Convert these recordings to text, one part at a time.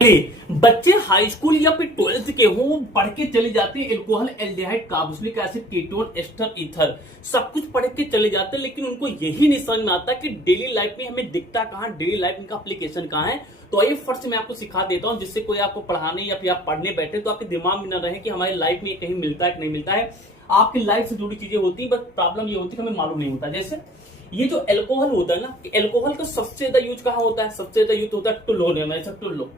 बच्चे high school या फिर 12th के हों, पढ़ के चले जाते हैं alcohol, aldehyde, carboxylic acid, ketone, ester, ether, सब कुछ पढ़ के चले जाते हैं, लेकिन उनको यही नहीं समझ में आता कि डेली लाइफ में हमें दिखता कहाँ, डेली लाइफ में एप्लीकेशन कहाँ है। तो आइए फर्स्ट मैं आपको सिखा देता हूं, जिससे कोई आपको पढ़ाने या फिर आप पढ़ने बैठे तो आपके दिमाग में न रहे कि हमारी लाइफ में कहीं मिलता है कि नहीं मिलता है। आपकी लाइफ से जुड़ी चीजें होती है, बस प्रॉब्लम ये होती है हमें मालूम नहीं होता। जैसे ये जो एल्कोहल होता है ना, एल्कोहल का सबसे ज्यादा यूज कहाँ होता है? सबसे ज्यादा यूज होता है टुल होने में, टुल्लो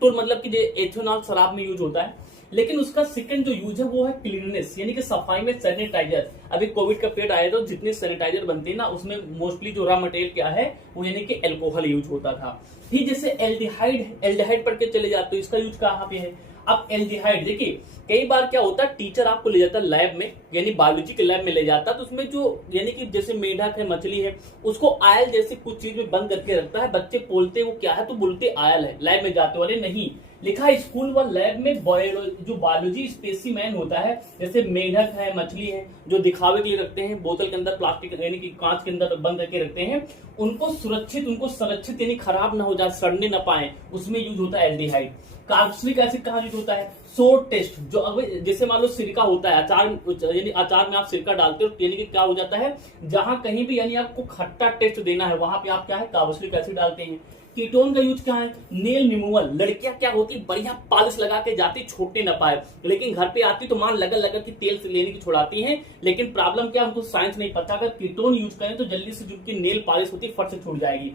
टुल मतलब कि जो एथेनॉल शराब में यूज होता है। लेकिन उसका सेकंड जो यूज है वो है क्लीननेस, यानी कि सफाई में सैनिटाइजर। अभी कोविड का पीरियड आया था, जितने सैनिटाइजर बनते हैं ना उसमें मोस्टली जो रॉ मटेरियल क्या है वो यानी कि एल्कोहल यूज होता था। फिर जैसे एल्डिहाइड पढ़ के चले जाते हो, इसका यूज कहाँ पे है? अब एल्डिहाइड देखिए, कई बार क्या होता है टीचर आपको ले जाता है लैब में, यानी बायोलॉजी के लैब में ले जाता है, तो उसमें जो यानी कि जैसे मेढक है, मछली है, उसको आयल जैसे कुछ चीज में बंद करके रखता है। बच्चे बोलते वो क्या है तो बोलते आयल है, लैब में जाते वाले नहीं, लिखा है स्कूल व लैब में जो बायोलॉजी स्पेसिमेन होता है, जैसे मेढक है, मछली है, जो दिखावे के लिए रखते हैं बोतल के अंदर, प्लास्टिक यानी कि कांच के अंदर बंद करके रखते हैं, उनको सुरक्षित, उनको संरक्षित यानी खराब ना हो जाए, सड़ने ना पाए, उसमें यूज होता है एल्डिहाइड। कार्बोक्सिलिक एसिड कहाँ यूज होता है? सोर टेस्ट, जो अब जैसे मान लो सिरका होता है, अचार यानी अचार में आप सिरका डालते हो, यानी कि क्या हो जाता है, जहां कहीं भी यानी आपको खट्टा टेस्ट देना है वहां पे आप क्या है कार्बोक्सिलिक एसिड डालते हैं। कीटोन का यूज क्या है? नेल रिमूवल, लड़कियां क्या होती बढ़िया पॉलिश लगा के जाती, छूटने ना पाए, लेकिन घर पे आती तो मान लगा कि तेल से लेने की छुड़ाती हैं, लेकिन प्रॉब्लम क्या उनको साइंस नहीं पता, अगर कीटोन यूज करें तो जल्दी से जो उनकी नेल पॉलिश होती है फट से छूट जाएगी।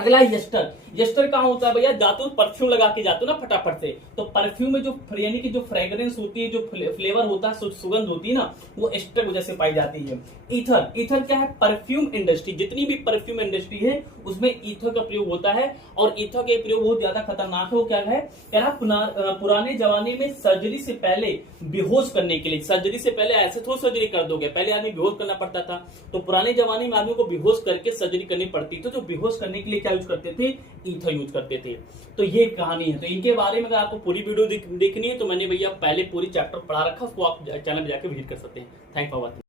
अगला यस्टर, यस्टर कहाँ होता है भैया? जाते हो परफ्यूम लगा के जाते हो ना फटाफट से, तो परफ्यूम में जो यानी कि जो फ्रेग्रेंस होती है, जो फ्लेवर होता है, सुगंध होती है ना, वो एस्टर वजह से पाई जाती है। ईथर, ईथर क्या है? परफ्यूम इंडस्ट्री, जितनी भी परफ्यूम इंडस्ट्री है उसमें ईथर का प्रयोग होता है, और ईथर का प्रयोग बहुत ज्यादा खतरनाक है। वो क्या है? पुराने जमाने में सर्जरी से पहले बेहोश करने के लिए, सर्जरी से पहले ऐसे थोड़ी सर्जरी कर दोगे, पहले आदमी बेहोश करना पड़ता था, तो पुराने जमाने में आदमी को बेहोश करके सर्जरी करनी पड़ती, तो जो बेहोश करने के लिए क्या यूज करते थे? ईथर यूज करते थे। तो ये कहानी है। तो इनके बारे में अगर आपको पूरी वीडियो देखनी है तो मैंने भैया पहले पूरी चैप्टर पढ़ा रखा, उसको आप चैनल में जाकर विजिट कर सकते हैं। Thank for watching.